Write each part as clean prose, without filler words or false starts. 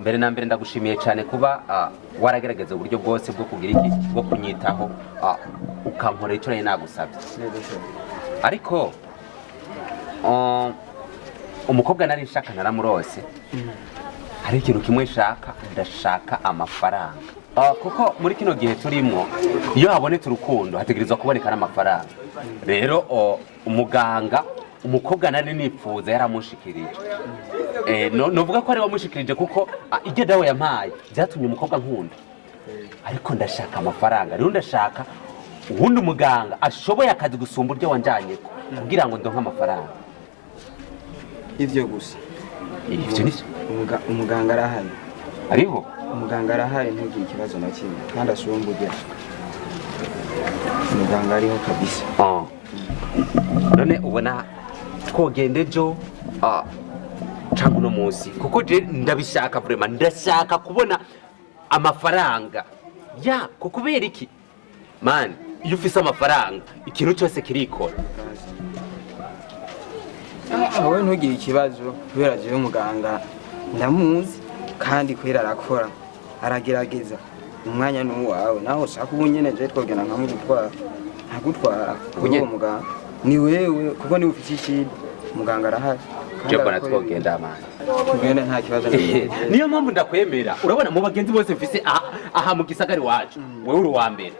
mbere na mbere ndagushimiye cyane kuba waragerageza uburyo bwose bwo kugira iki bwo kunyitaho ukankorera icyo nari nagusabye ariko umukobwa nari nshaka naramurose hari ikintu kimwe nshaka ndashaka amafaranga kuko muri kino gihe turimo iyo habonetse urukundo hategerezwa kuboneka n'amafaranga rero umuganga umukobwa nari nipfuza yaramushikirije novuga ko ari wamushikirije kuko ibyo dawe yampaye byatumye umukobwa nkunda ariko ndashaka amafaranga rero ndashaka ubundi umuganga ashoboye akazi gusumba uryo wanjanye kugira ngo ndonke amafaranga ivyo gusa ivyo ni umuganga arahari ariho umuganga arahari ntugire ikibazo na kimwe kandi asumba urya umuganga ariho kabisa none ubona twogende jo cyangwa uno munsi kuko je ndabishaka vraiment ndashaka kubona amafaranga ya kukubera iki man iyo ufise amafaranga ikintu cyose kirikora wowe ntugire ikibazo kubera je umuganga ndamuzi kandi kwera arakora aragerageza umwanya n'uwawe naho ushaka ubunyene je twogena ntagutwara uwo muganga ni wewe kuko ni ufite ikintu muganga arahari jebo natwogenda amana tugenda nta kibazo niyo mpamvu ndakwemera urabona mu bagenzi bose mfise aha mu gisagari wacu wewe uri wa mbere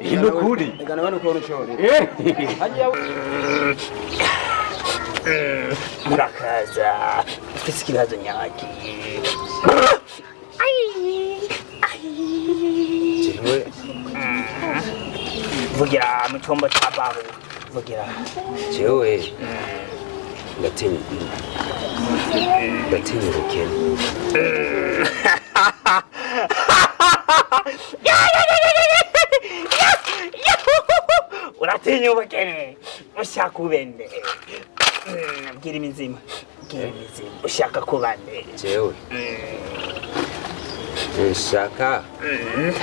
ino kuri egana bano ko rushore murakaza ufite ikibazo nyaki jewe vugira mu cyombo cy'abaho vugira jewe ndatinya ubukene uratinya ubukene ushaka ubende bwira imizima ushaka kubande jewe nshaka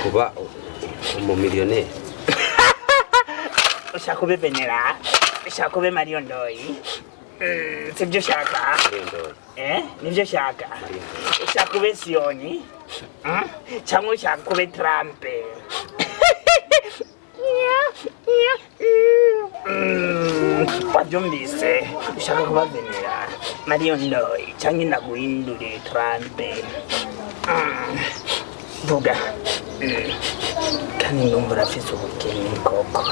kuba umumiliyoneri ushaka ube venera ushaka ube mariyondoyi sibyo ushaka nibyo ushaka ushaka ube siyoni cyangwa ushaka ube trampe wabyumvise ushaka kuba venera mariyondoyi cyangwa inaguhindure trampe vuga kandi ndumva urafise ubukene koko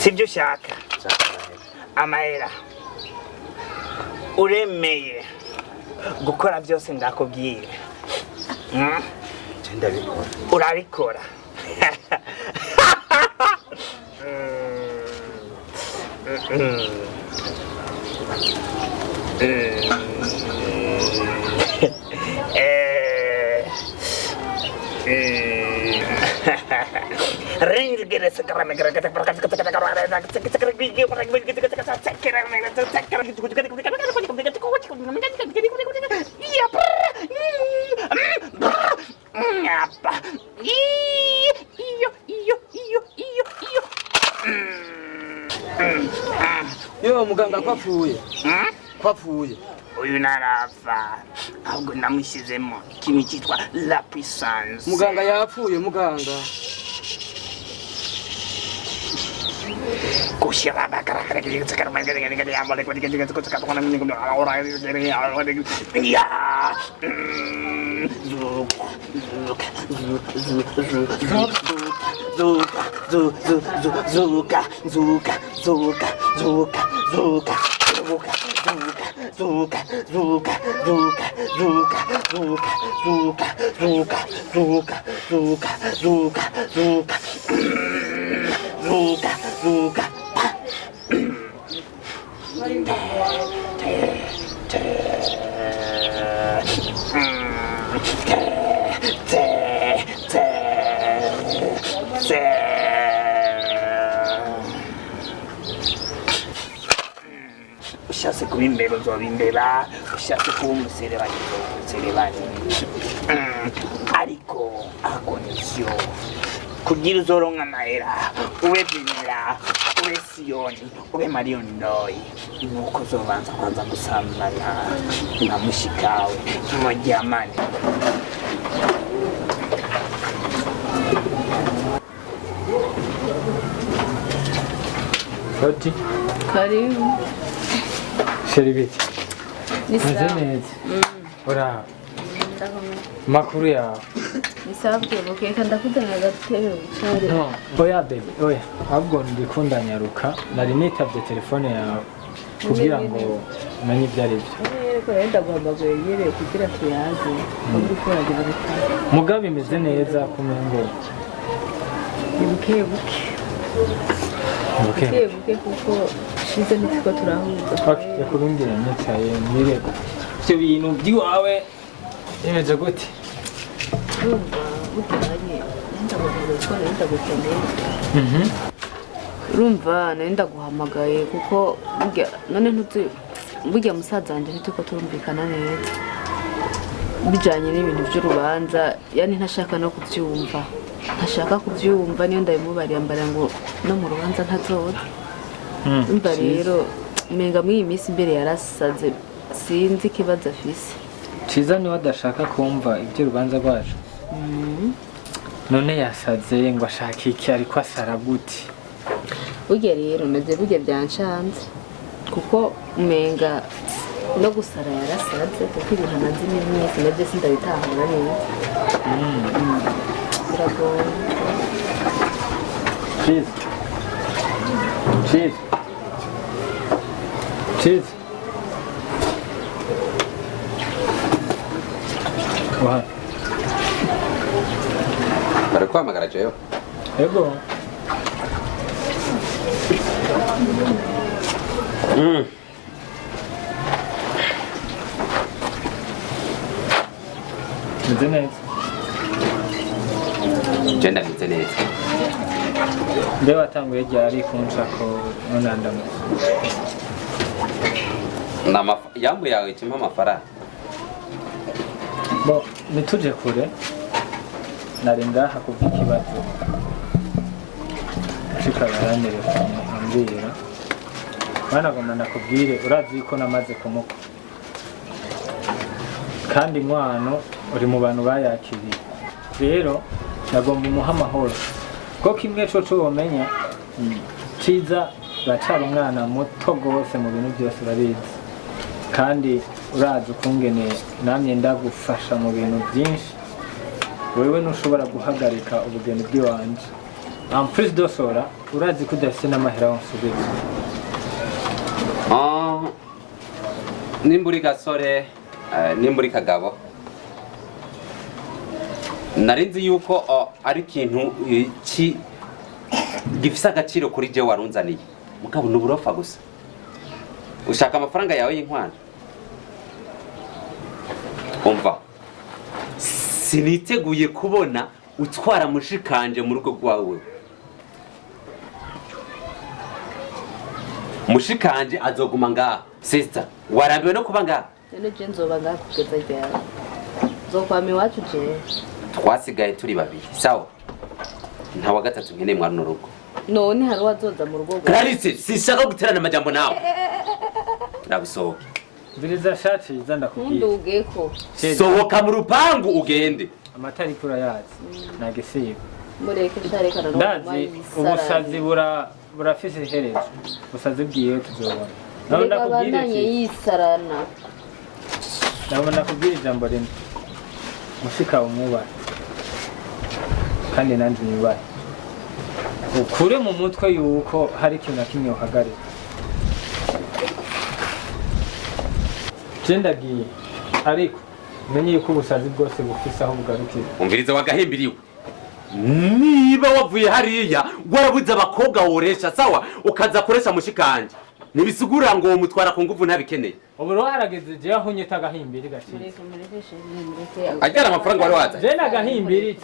sibyo ushaka amahera uremeye gukora byose ndakubwira ndabikora urabikora yo muganga kwapfuye uyu narafa ahubwo namushyizemo ikintu cyitwa la puissance muganga yapfuye muganga kushira ushatse kuba imbere uzoba imbera, ushatse kuba umuserebanyi uzoba umuserebanyi, ariko akondisiyo kugira uzoronka amahera ube Venera ube Siyoni ube Mariyondoyi nuko uzobanza kwanza gusambana na mushikawe muryamane. Oti Karibu. Sheribiti Ni sawa. neza ora makuru yawe Nisabwe bukeka ndakudana gatebe cyari. no oya baby oya ahubwo ndikunda nyaruka nari nitavye telefone yawe kugira ngo umenye ibyo ari byo Ariko yenda guhamagaye yereye kugira tuyaze. Kandi koragira bitanga. mugabo imeze neza kumengo Buke buke. okay Buke kuko shize nitiko turahuza. okay yakurundira nyicaye mwire ibyo bintu by'iwawe bimeze gute Urumva butanye. Nenda guhamagaye ko nenda gukeneye. Urumva nenda guhamagaye kuko none burya musaza wanjye ntituko turumvikana neza. Bijanye n'ibintu by'urubanza yani ntashaka no kubyumva. Ntashaka kubyumva niyo ndabimubariye mbara ngo no mu rubanza ntazoza. Umva rero menga muri iyi minsi imbere yarasaze sinzi ikibazo afise. Ciza niwe adashaka kumva iby'urubanza rwacu none yasaze ngo ashaka iki ariko asara gute Burya rero meze burya byanshanze kuko umenga no gusara yarasaze kuko ibintu amaze iminsi nabyo sindabitahura neza. Biragoye. Ciza Ciza Ciza Wa bari kwamagara jewe ego meze neza genda meze neza mbe watanguye ryari kunshako none ndamuze yambu yawe kimpa amafaranga bo nituje kure nari ngaha kubw'ikibazo ushika baranyereka ambwira banagomba nakubwire urazi ko namaze kumuka kandi inkwano uri mu bantu bayakiriye rero nagomba umuha amahoro ko kimwe coco womenya Ciza uracara umwana muto gose mu bintu byose urabizi kandi urazi ukungene namye ndagufasha mu bintu byinshi wewe ntushobora guhagarika ubugeni bw'iwanje amprise dosora urazi ko udafite n'amahera wansubiza nimba uri gasore nimba uri kagabo nari nzi yuko ari ikintu gifise agaciro kuri je warunzaniye mugabo n'uburofa gusa ushaka amafaranga yawe y'inkwano umva siniteguye kubona utwara mushikanje mu rugo rwawe mushikanje azoguma ngaha sister warambiwe no kuba ngaha None je nzoba ngaha kugeza ryari. Zokwama iwacu jewe. twasigaye turi babiri sawa nta wa gatatu nkeneye mwana n'urugo None hari wazoza mu rugo. Clarisse sinshaka guterana amajambo nawe ndabisohoka biriza shati Ciza ndakubwira Ntundugeko. sohoka mu rupangu ugende amatariki urayazi nagisiba Mureke sharekana no ndazi ubusazi burafise iherezo ubusazi bwiwe tuzobona nawe ndakubwire ndakubwire yisarana. nawe ndakubwira ijambo rimwe mushika umwubahe kandi nanjye nyubahe ukure mu mutwe yuko hari ikintu na kimwe uhagarika je ndagiye ariko umenye yuko ubusazi bwose bufise aho bugarukira umviriza wagahimbiriwe niba wavuye hariya warabuze abakobwa woresha sawa ukaza koresha mushikanje nibisigura ngo mutwara ku nguvu ntabikeneye ubu rero harageze je aho nyita agahimbiri gaciye Mureke ajyana amafaranga wari waza je nagahimbiri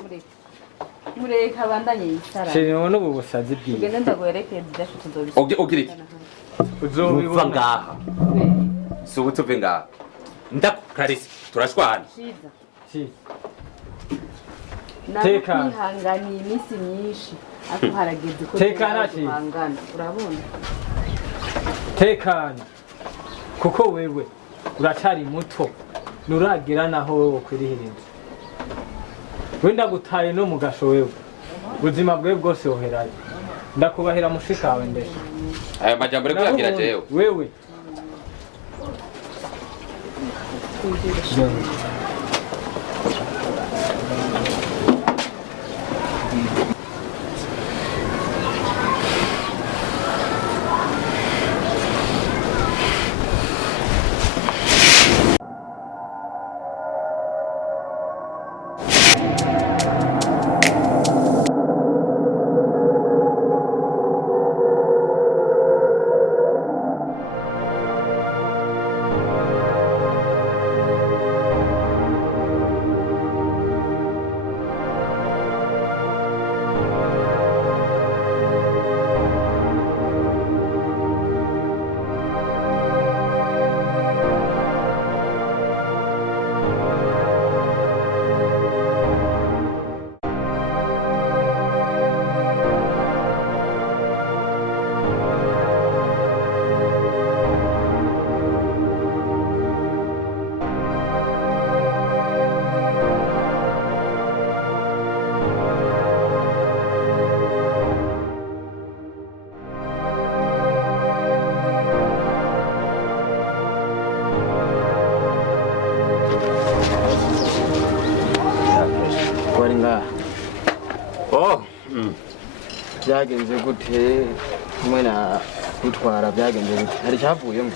Mureke abandanye yisarana. sheri none ubu busazi bwiwe Ugende ndaguherekeza idafite tuzobisa. ugira iki uva uzobibona ngaha si ubu tuve ngaha ndaku Clarisse turashwana Ciza. Ciza Tekana. Nahanganiye iminsi myinshi ariko harageze ko Tekana ki? tuhangana urabona Tekana kuko wewe uracari muto nuragira naho wewe kwirihiriza wenda gutaye no mugasho wewe ubuzima bwe bwose woherayo ndakubahira mushikawe ndesha Ayo majambo reko yabwira jewe. wewe Wari ngaha Oh, byagenze gute kumwe na gutwara byagenze gute hari cyavuyemo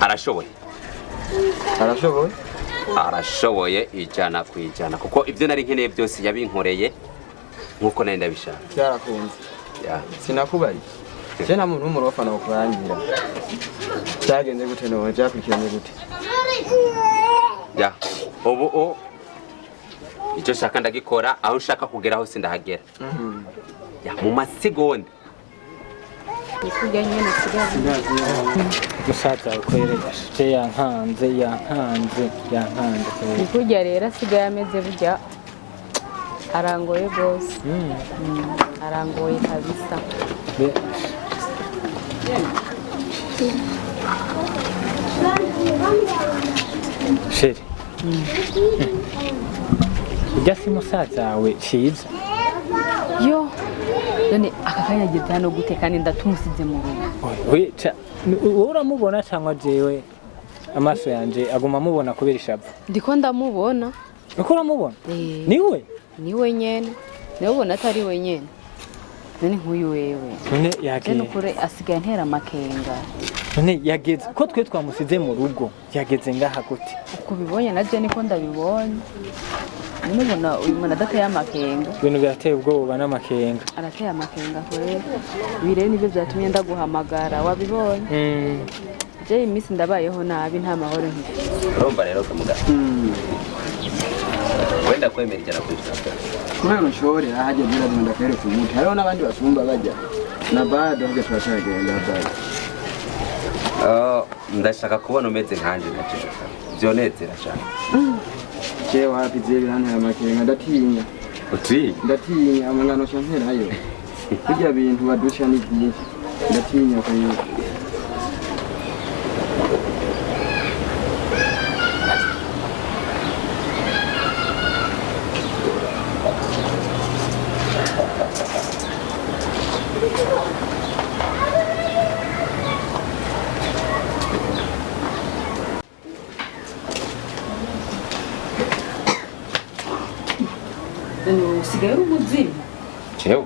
arashoboye. arashoboye Arashoboye ijana ku ijana kuko ibyo nari nkeneye byose yabinkoreye nkuko nari ndabishaka. byarakunze Ya. sinakubari je nta muntu w'umurofa na kurangira byagenze gute none byakurikiranye gute Ya. Ubu icyo shaka ndagikora aho ushaka kugera hose ndahagera. Ya mu masegonda. ikujya nyene sigaye musaza ukorera je yankanze ikujya rero asigaye ameze burya arangoye gose arangoye kabisa sheri ujya si musaza wawe Ciza yo none aka kanya gita hano gute kandi ndatumusize mu rugo wowe uramubona cyangwa jewe amaso yanje aguma amubona kubera ishavu ndiko ndamubona uko uramubona niwe niwe nyene niwe ubona atari we nyene none nk'uyu wewe none je yageze nukure asigaye ntera amakenga none yageze ko twe twamusize mu rugo yageze ngaha gute uko bibonye na je niko ndabibonye none ubona uyu muntu adateye amakenga ibintu birateye ubwoba n'amakenga arateye amakenga kure bire nibyo byatumye ndaguhamagara wabibonye je iminsi ndabayeho nabi nta mahoro nkifite Urumva rero kumuga. Wenda kwemerera kwisaka. Mwana nshore ahaje bila zinda kare kumuti hariho n'abandi basumba bajya na bado nge twashagenda bado Ndashaka kubona umeze nkanje naje. Byonezera cyane. je wapi je birantera amakenga ndatinya Uti ndatinya amangano cyanterayo bijya bintu baduca ni byinshi ndatinya kuri usigaye uri umuzimu jewe.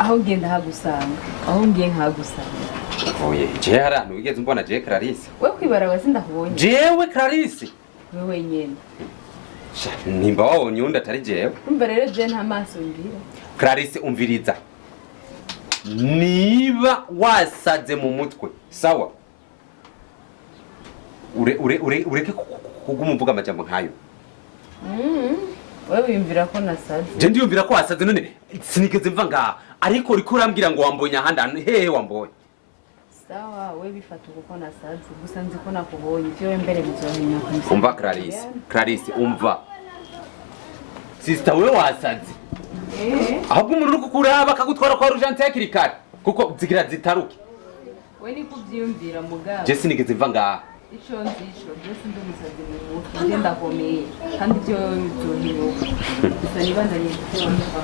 aho ngenda hagusanga aho ngiye nkagusanga Oye, je harano wigeze mbona je Clarisse. we kwibarawe sindakubonye Jewe Clarisse. wewe nyene Nimba wabonye undi atari jewe. umva rero je nta maso ngira Clarisse umviriza. Niba wasaze mu mutwe, sawa? Ureke kuguma uvuga amajambo nkayo. wewe wiyumvira ko nasaze Je ndiyumvira ko wasaze none sinigeze mva ngaha. Ariko uriko urambwira ngo wambonye ahandi hehe wambonye. sawa we bifata uko nasaze gusa nzi ko nakubonye ivyo mbere bizohinyuka umva Clarisse umva sister we wasaze ahubwo umuntu uri kukuraba akagutwara kwa Rugente hakiri kare kuko zigira zitaruke we ni kuvyumvira mugabo je sinigeze mva ngaha ico nzisho byose ndi musaze mu mutwe nje ndakomeye kandi byo bizohinyuka gusa nibandanye kuvyumva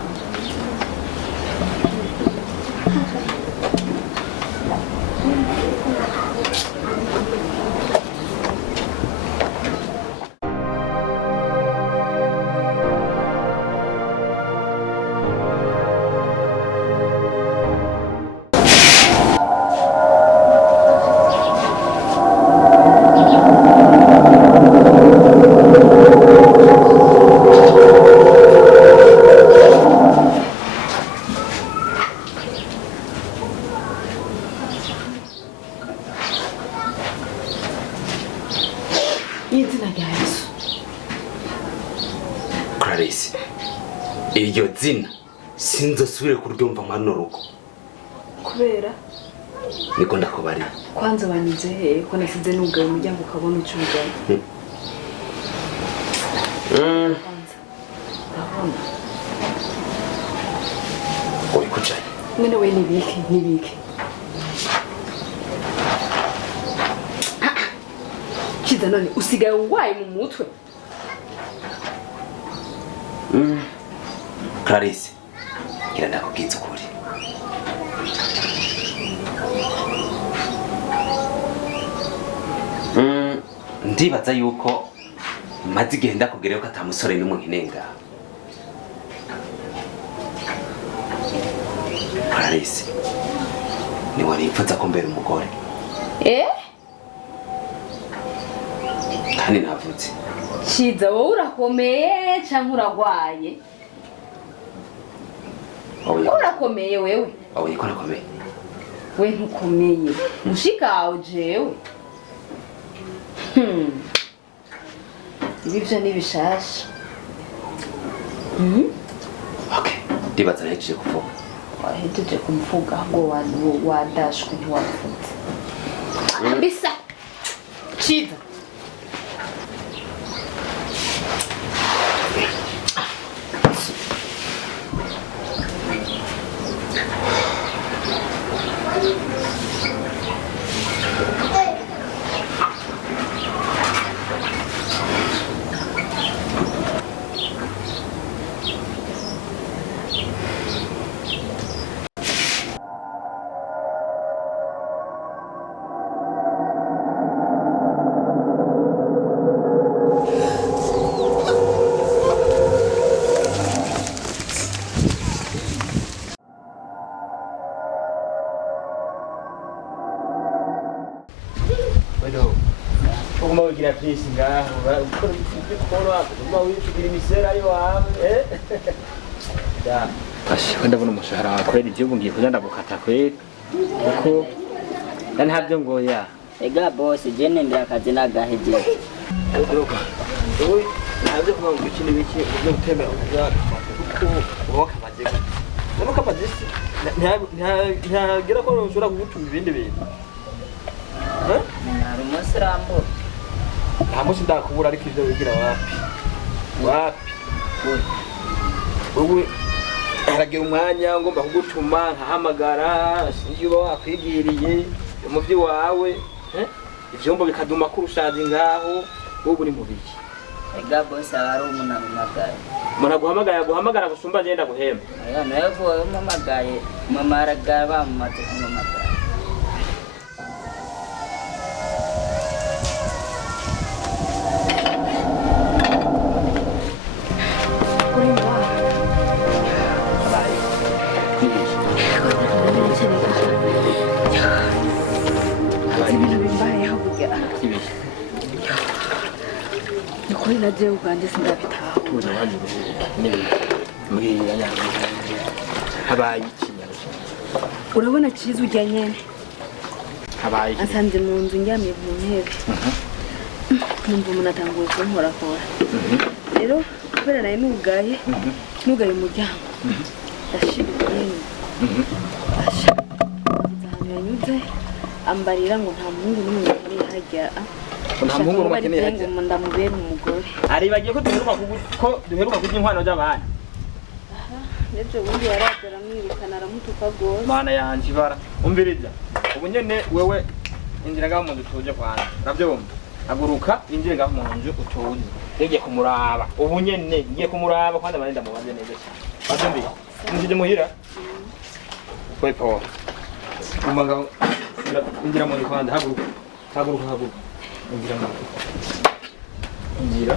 Clarisse iryo zina sinzosubire kuryumva mano rugo kubera niko ndakubari kwanza banyuze he ko nasize nugaye umuryango ukabona ucugaye kwanza ndabona uri kujaye mwene we nibike Ciza none usigaye waye mu mutwe Clarisse ngira ndakubwiza ukuri ndibaza yuko maze igihe ndakubwira yuko atamusore n'umwe nkenenga Clarisse niwari ipfuza ko mbere umugore kandi navutse Ciza wowe urakomeye canke uragwaye urakomeye wewe wabonye ko nakomeye we ntukomeye mushikawe jewe ibi vyo nibishasha okay ndibaza nahejeje kuvuga wahejeje kumvuga ngo wadashwe ntiwavutse bisa Ciza Ugira please ngaho ukora ikora uma wifugira imisera yo hamwe ya ashaka ndabona umushahara wakwera ibyo ngiye kugenda gukata kwera kuko ntabyo ngo ya ega boss jene ndi akazi nagahejeje oy ntabyo kuba ngo ikindi biki byo gutemera ubuzaka kuko woka bagega nuko amazisi ntagira ko ushobora kugutuma ibindi bintu hari umusiramu nta munsi ndakubura ariko ibyo wigira wapi wowe haragira umwanya ngomba kugutuma nkahamagara sinzi uba wakwigiriye umuvyi wawe ivyombo bikaduma kurushaje ngaho wowe uri mubiki ega boss ari umunamagaye guhamagara gusumba agenda guhemba aya nayo boye umamagaye mamaraga bamumaze kumamagaye Nukuri naje ubwanjye sindabitaho. Tuzo hanyuru nibi mbwira nyanga. Habaye ikinyarusha. Urabona Ciza ujya nyene. Habaye. Asanze mu nzu ndyamye mu ntebe. Numva umuntu atanguye kunkorakora. Rero kubera naye nugaye umuryango. Ndashira nyene. Asha. Ahantu yanyuze ambarira ngo nta muhungu n'umwe muri hajya nta muhungu n'umwe akeneye hajya ngo ndamubere umugore aribagiye ko duheruka kurya inkwano z'abandi n'ibyo bundi yaraje aramwirukana aramutuka rwose mana yanjye ibara umviriza ubu nyene wewe injira ngaho mu nzu tuje kwanza urabyumva haguruka injire ngaho mu nzu utuze ngiye kumuraba ubu nyene ngiye kumuraba kandi abarinda mubaze neza cyane babyumviye mujye muhira kwe Paul umaga injira mu nzu kwanza haguruka injira mu nzu injira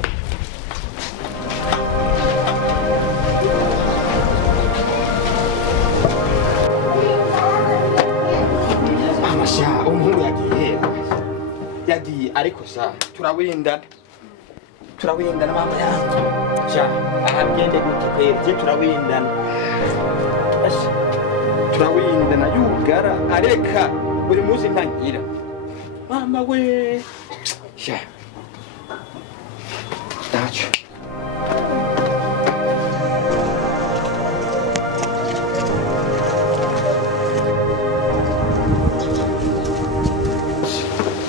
amasha umuhungu yagiye ariko sha turawindana mama yangu sha ahagende gutepeye turawindana asha turawindana yugara areka buri munsi ntangira mama we sha dacho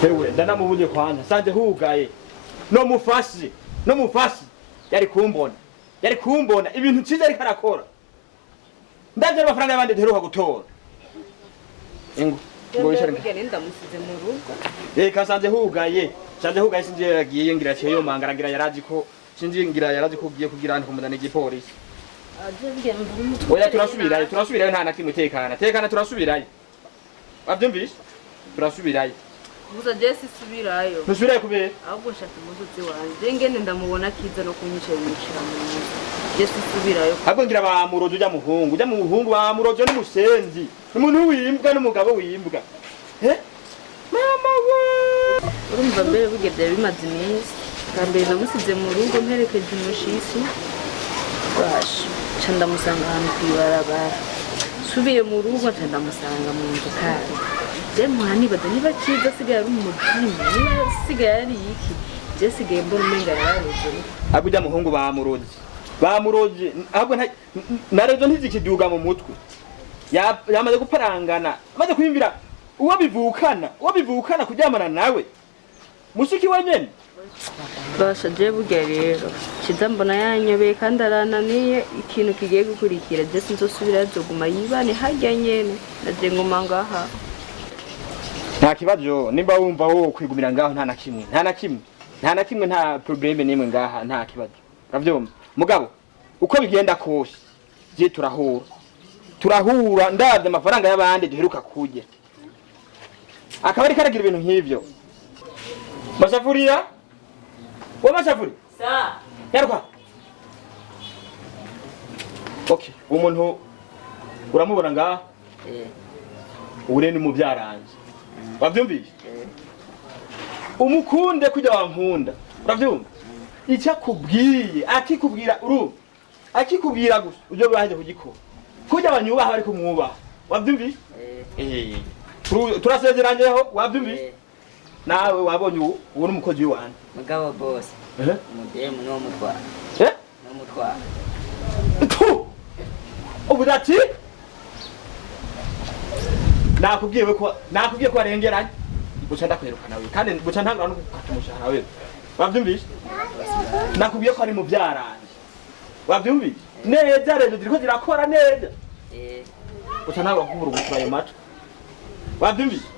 hewe ndanamubuze kwanza sanze hugaye no mufasi yari kumbona ibintu ciza ariko arakora ndavye amafaranga y'abandi nteruka gutora ingo ngoyishare ndamusize mu rugo kasanze hugaye sinje yagiye ngira cyo yo mangara ngira yarazi ko ugiye kugira nti kumudana igipolisi oya turasubirayo nta nakimwe tekana turasubirayo wavyumvise turasubirayo Muza Jesse subirayo. Nusubirayo kubera? Ahubwo shaka umuzuzi wanje. Ngene ndamubona kiza no kunyisha yicira mu nzu. Jesse subirayo. Ahubwo ngira bamurozo ujya muhungu bamurozo n'umusenzi. Umuntu wimbwa n'umugabo wimbwa. Mama we. Urumva mbere bugeze bimaze iminsi. Kambere namusize mu rugo mperekeje umushisi. Bash. Canda musanga hano kwibarabara. Subiye mu rugo ndamusanga mu nzu kandi. Muhani niba Ciza asigaye ari umuzimu niba asigaye ari iki je sigaye mbona umenga yararoze ahubwo ujya muhungu bamuroze ahubwo narezo ntizikiduga mu mutwe yamaze guparangana amaze kwimvira uwo bivukana kuryamana nawe mushiki wenyene basha je burya rero Ciza mbona yanyobeye kandi arananiye ikintu kigiye gukurikira je sinzosubira yazoguma yibane harya nyene naje ngoma ngaha nta kibazo nimba wumva wo kwigumira ngaho nta na kimwe nta probleme nimwe ngaha nta kibazo uravyumva mugabo uko bigenda kose je turahura ndavye amafaranga y'abandi duheruka kurya akaba ari karagira ibintu nk'ivyo masafuriya sa yaruka okay umuntu uramubona ngaha ure ni mubyaranje wavyumvise umukunde kujya wankunda uravyumva icyakubwiye akikubwira gusa ujye baje kugikora kujya abanyubaha bari kumwubaha wavyumvise turasezeranyeho wavyumvise nawe wabonye uwo n'umukozi w'Imana mugabo boss mudemu no mutwara no mutwara ubudati nakubwiye ko arengeranye guca ndakwerukana we kandi guca ntangura no gukata umushahara we wavyumvise nakubwiye ko ari mu byaranje wavyumvise neza rero diriko zirakora neza guca ntangura kumura gutura ayo maca wavyumvise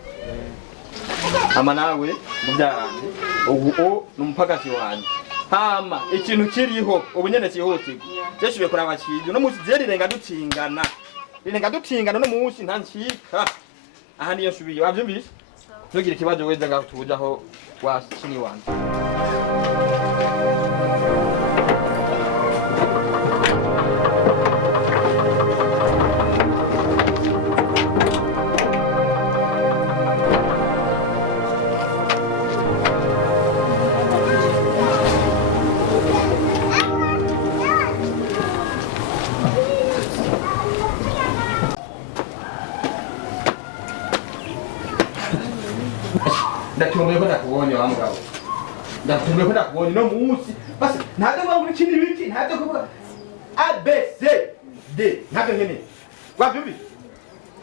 ama nawe mu byaranje ubu n'umupagasi wanje hama ikintu kiriho ubu nyene cyihutirwa cyeshubiye kuraba kintu no musi zerirenga dutingana no musi ntancika aha niyo shubiye wavyumvise ntugire ikibazo weza ngaho tubujaho wasini wanje ndatumbuye ko ndakubonye wa mugabo ndatumbuye ko ndakubonye no munsi basi ntabwo ngo ikindi biki ntabwo kuvuga ABC D ntabwo nkene wabyumvise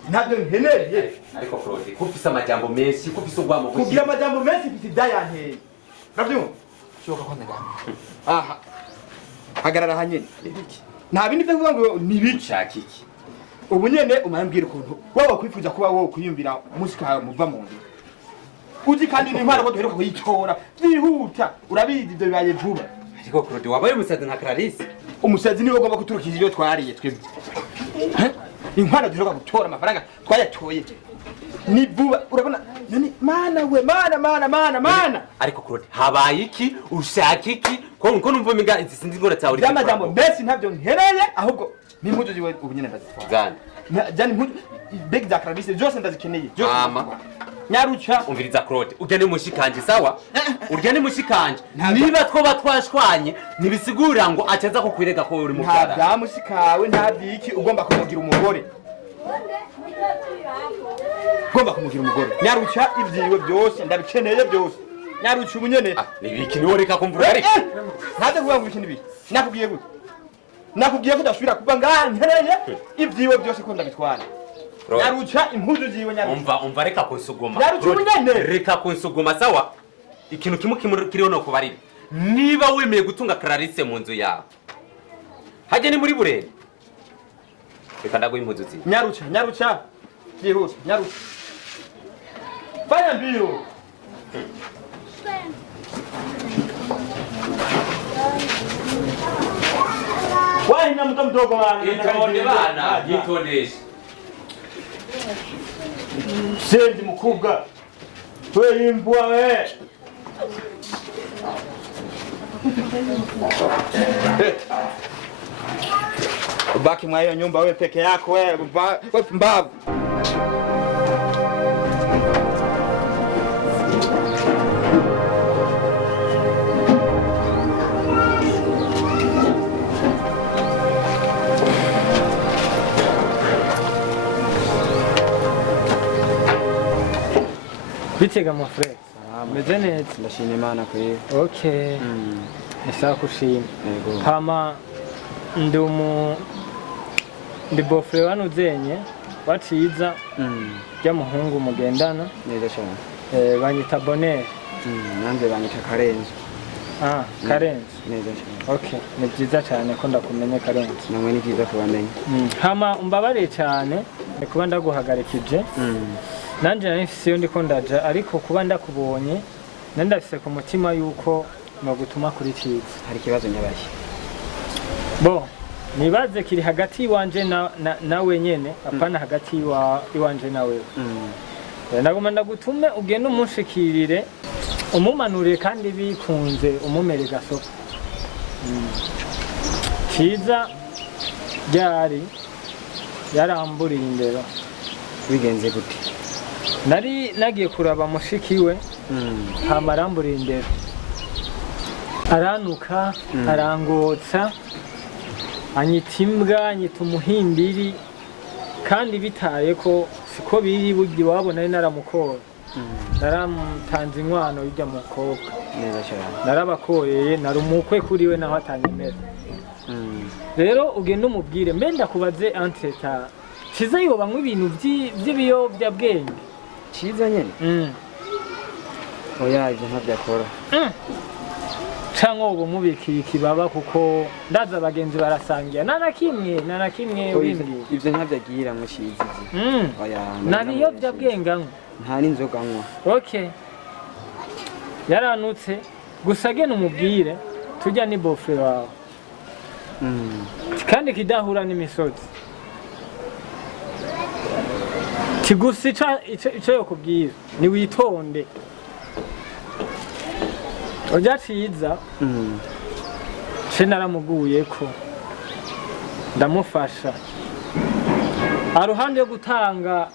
ntabyo nkeneye. ariko Claude kufise amajambo menshi kufise ubwamo bushya Kugira amajambo menshi mfite ibyayanteye. Urabyumva? Shoka ko ndagana. Aha. Hagarara hanyene. Nibiki? Nta bindi byo kuvuga ngo nibiki. ushaka iki Ubu nyene umambwira ukuntu wowe kwifuza kuba wowe kuyumvira musika muva mu ndi. Uzi kandi n'intwaro ko duheruka kuyitora. Byihuta. Urabizi ibyo bibaye vuba. ariko Claude wabaye umusazi nka Clarisse Umusazi niwe ugomba guturukije ibyo twariye twebwe. Intwaro duheruka gutora amafaranga twayatoye. Ni vuba urabona nani mana we mana. ariko Claude habaye iki ushaka iki ko numva minga sinzi ngora tawe uri Byamajambo mbese ntabyo nkeneye ahubwo n'impuzu ziwe ubu nyene ndazitwara. Zana Jani impuzu big za Clarisse zose ndazikeneye. mama Nyaruca umviriza Claude urya ni mushikanje sawa urya ni mushikanje niba twoba twashwanye nibisigura ngo acaza kukwirega ko uri nta mukara byamusikawe nta byiki ugomba kumugira umugore. Ugomba kumugira umugore. Nyaruca ibyiwe byose ndabikeneye byose. Nyaruca ubu nyene. nibiki niwo reka kumvura ariko Ntaze kuvuga ngo ikindi biki. Nakubwiye gute? Nakubwiye ko ndashobora kuva ngaha nkeneye ibyiwe byose ko ndabitwara. Nyaruca impuzu ziwe nyaruca. umva reka kunsuguma Nyaruca ubu nyene. reka kunsuguma sawa ikintu kimwe kiriho no kubarira niba wemeye gutunga Clarisse mu nzu yawe hajye ni muri burere reka ndaguha impuzu ziwe Nyaruca. Byihuse, nyaruca. Fanya mbio. Wahi na mtu mdogo wangu. itonde bana yitondeshe Sendi mkubwa. Wewe imbwa we. Baki mwa hiyo nyumba wewe peke yako wewe mbavu. Bitega mon frère. Meze neza. Ndashima Imana kwe. Okay. Esa kushima. Yego. Hama ndi bofre wanu zenye waciza ry'umuhungu mugendana Neza cyane. banyita Bonheur. Nanze banyita Karenzo. Karenzo. Neza cyane. Okay, ni byiza cyane ko ndakumenye Karenzo. Namwe ni byiza kubamenya. Hama umbabare cyane kuba ndaguhagarikije. Nanje nari mfise iyo ndiko ndaja ariko kuba ndakubonye ndafise ku mutima yuko no gutuma kuri Ciza. Hari kibazo nyabaye. Bo nibaze kiri hagati wanje nawe nyene apana hagati iwanje nawe. Ndagoma ndagutume ugende umunshikirire umumanurire kandi bikunze umumere gasopo. Ciza ryari yaramburiye indero. Bigenze gute? Nari nagiye kuraba mushikiwe hama aramburiye indero. Aranuka arangotsa anyita imbwa anyita umuhimbiri kandi bitaye ko siko biri burya wabona ari naramukora. Naramutanze inkwano y'ijya mukobwa. Neza cyane. Narabakoreye narumukwe kuri we naho atanyemera. Rero ugenda umubwire mbe ndakubaze entretien Ciza yobamwe ibintu by'ibiyobyabwenge. Ciza nyene? Oya ibyo ntabyakora. Canke ubu mubikiye ikibaba kuko ndaza abagenzi barasangira nana kimwe windi. Ibyo ntabyagira mu Ciza. Oya. Nabiyobyabwenge anywa. Nta n'inzoga anywa. Okay. Yaranutse gusa gene umubwire tujya ni bofre wawe. Kandi kidahura n'imisozi. Kigusi ico yokubwira ni witonde. Oja Ciza ce naramuguye ko ndamufasha aruhande yo gutanga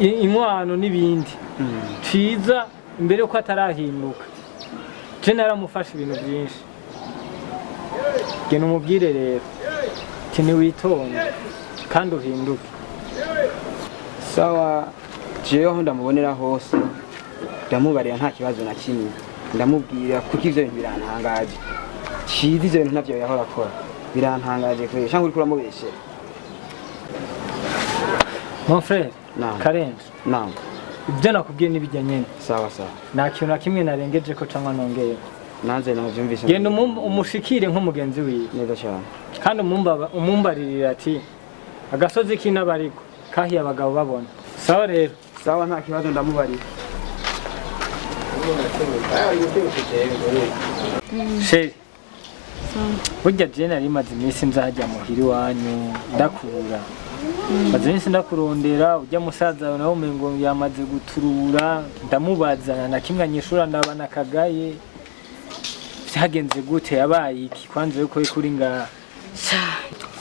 inkwano n'ibindi. Ciza imbere yuko atarahinduka ce naramufasha ibintu byinshi. Gena umubwire rero kini witonde kandi uhinduke. Sawa jewe aho ndamubonera hose ndamubarira nta kibazo na kimwe ndamubwira kuko ivyo bintu birantangaje. Ciza ivyo bintu navyo yahora akora birantangaje kweli cyangwa uri kuramubeshera. mon frère Naam. Karenzi Naam. ibyo nakubwiye n'ibijya nyene Sawa sawa. nta kintu na kimwe narengeje ko cyangwa nongeye Nanze navyumvise. genda umushikire nk'umugenzi wiwe neza cyane. kandi umumbaririra ati agasozi k'inabariko kahiye abagabo babona sawa rero Sawa nta kibazo ndamubarira. sheri burya je nari maze iminsi nzajya muhira iwanyu ndakura maze iminsi ndakurondera ujya musaza wawe nawe umengo yamaze guturura ndamubazana na kimwe anyishura ndabana kagaye vyagenze gute yabaye iki kwanza yuko kuri ngaha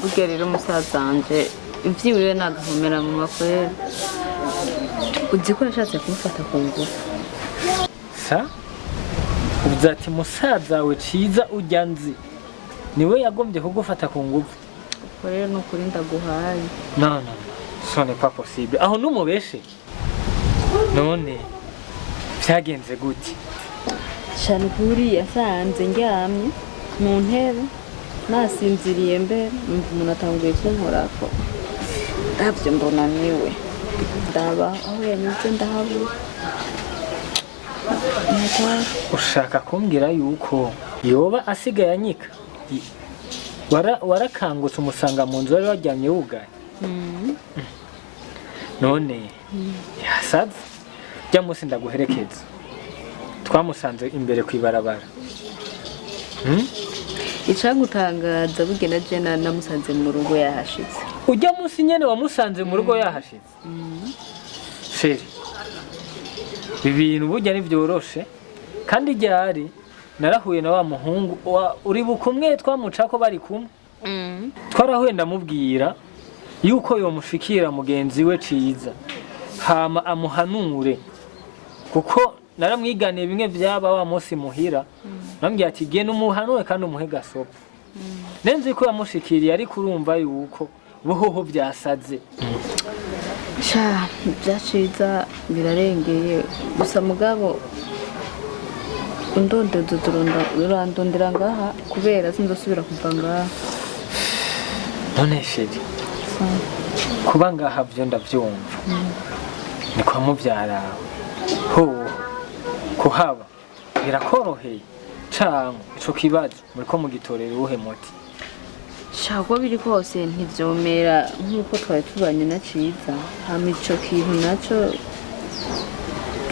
burya rero musaza wanje ivyiwe nagahomera mu makwera uzi ko yashatse kumufata ku ngufu sa uvuze ati musaza wawe Ciza ujya nzi niwe yagombye kugufata ku ngufu ubwo rero nukuri ndaguhaye no ce n'est pas possible aho numubeshe none vyagenze gute cyane kuri yasanze ndyamye mu ntebe nasinziriye mbere numva umuntu atanguye kunkorako ndabyo mbona niwe ndaba aho yanyuze ndahabura ushaka kumbwira yuko yoba asigaye anyika warakangutse umusanga mu nzu wari wajyamye wugaye none yasaze jya munsi ndaguherekeza twamusanze imbere ku ibarabara icagutangaza burya na je namusanze mu rugo yahashitse ujya munsi nyene wamusanze mu rugo yahashitse sheri ibintu burya nivyoroshe kandi ryari narahuye na wa muhungu uri bukumwe twamucako bari kumwe twarahuye ndamubwira yuko yomushikira mugenzi we Ciza hama amuhanure kuko naramwiganiye bimwe byaba wa munsi muhira nambwiye ati genda umuhanure kandi umuhe gasopo nenzi ko yamushikiriye ariko urumva yuko buhoho byasaze sha bya Ciza birarengeye gusa mugabo undondezo urandondera ngaha kubera sinzosubira kuva ngaha none sheri kuba ngaha byo ndavyumva ni kwa muvyara ho kuhaba birakoroheye canke ico kibazo muriko mugitorera uwuhe muti shako biri kose ntivyomera nk'uko twari tubanye na Ciza hama ico kintu naco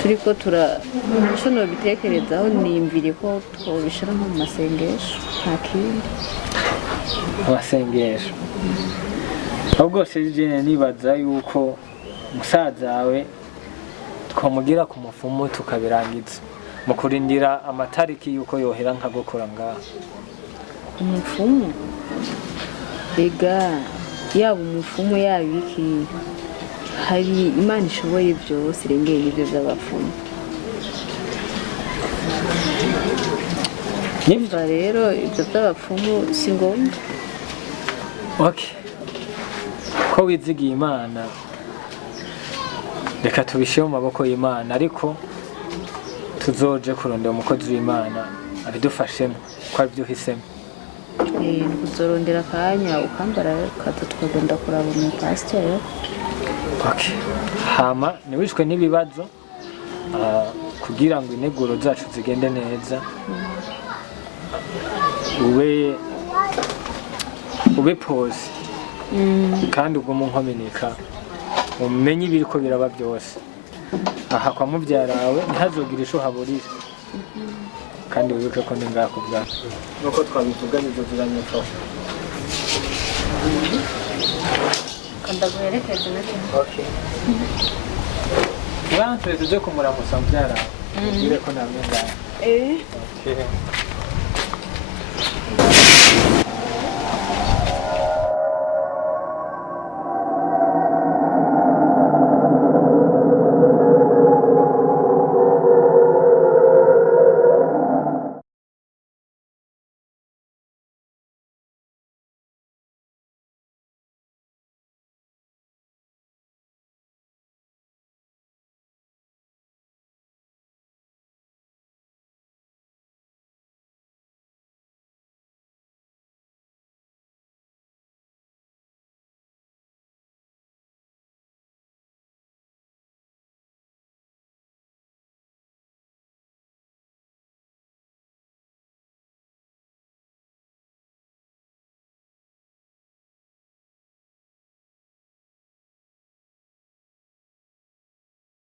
turiko ico nobitekerezaho nimvire ko twobishira nko mu masengesho nta kindi amasengesho ahubwo sejene nibaza yuko musaza wawe twamugira ku mufumu tukabirangiza mu kurindira amatariki yuko yohera nka gukora ngaha umupfumu ega yaba umupfumu yaba iki hari Imana ishoboye byose irengeye n'ibyo by'abapfumu nimba rero ibyo by'abapfumu si ngombwa okay ko wizigiye Imana reka tubishyire mu maboko y'Imana ariko tuzoje kurondera umukozi w'Imana abidufashemo ko ari byo uhisemo kuzorondera akanya ukambara ukaza tukagenda kuraba umupasiteri okay hama niwishwe n'ibibazo kugira ngo integuro zacu zigende neza ube pose kandi ubwo mu nkominika umenye ibiri ko biraba byose aha kwa mubyara wawe ntihazogire isho haburira kandi wibuke ko ndi ngaha kubwawe nuko twabivuga bizoziranye mfasha kandaguherekeze na kimwe okay uranse tuje kumuramusa mubyara wawe ubwire ko namwe ngaha eh okay